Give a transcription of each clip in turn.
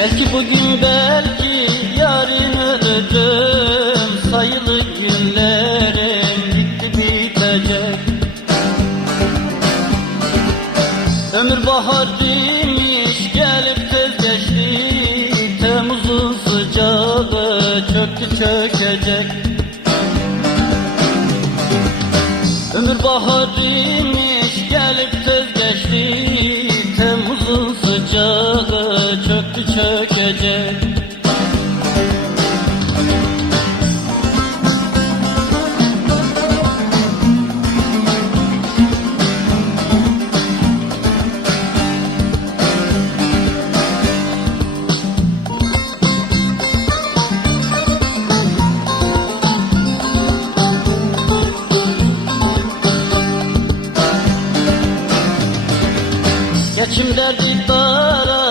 Belki bugün belki yarın öleceğim. Sayılı günlerim bitti bitecek. Ömür bahar demiş gelip tez geçti. Temmuz'un sıcağı çöktü çökecek. Ömür bahar demiş çöktü çökecek. Geçim derdi darardıkça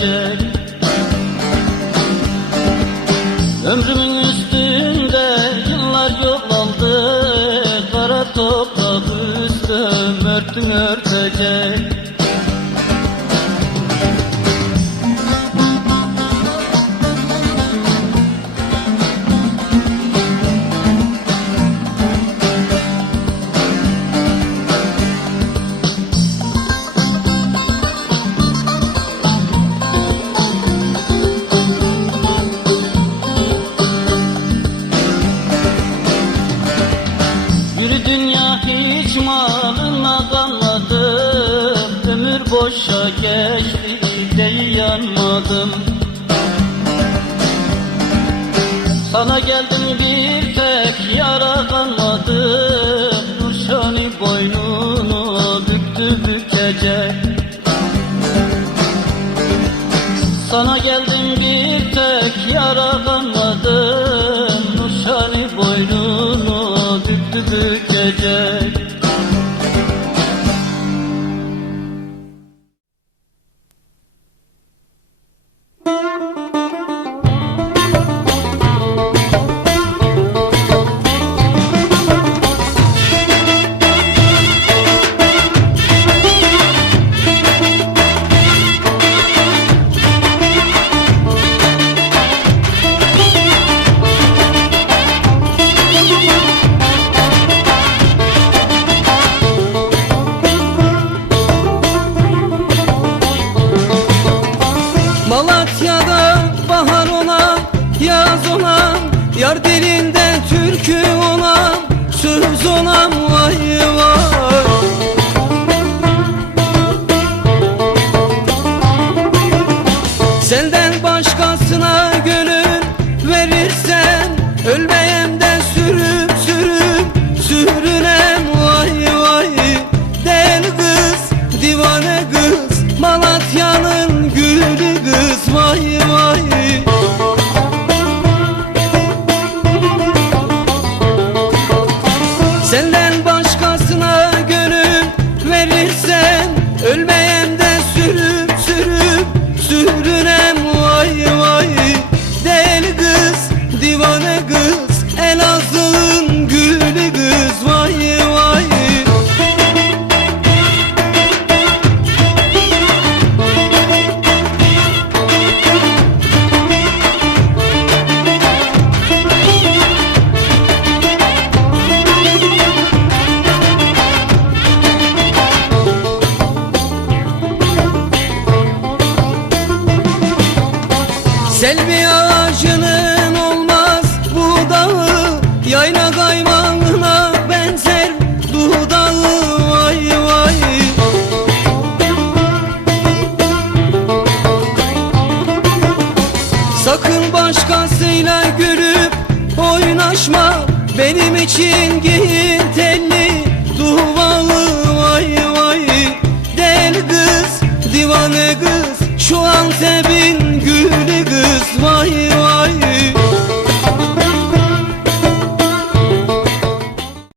örtecek Ömrümün üstünde yıllar yol aldı. Kara toprağı üstüm örtün örtecek boşa geçti de yanmadım. Sana geldim bir tek yara kalmadı. Nurşani boynunu büktü bükecek. Sana geldim bir tek yara kalmadı. Nurşani boynunu büktü bükecek Senden başkasına gönül verirsen Ölmeyem de sürüp sürüp sürünem vay vay. Del kız divane kız Malatya'nın gülü kız vay vay. Senden Selvi ağacının olmaz budağı Yayla kaymağına benzer dudağı Vay vay. Sakın başkasıyla gülüp oynaşma Benim için giyin telli duvalı. Vay vay. Deli kız divane kız Şu Antep'in gülü kız Vay vay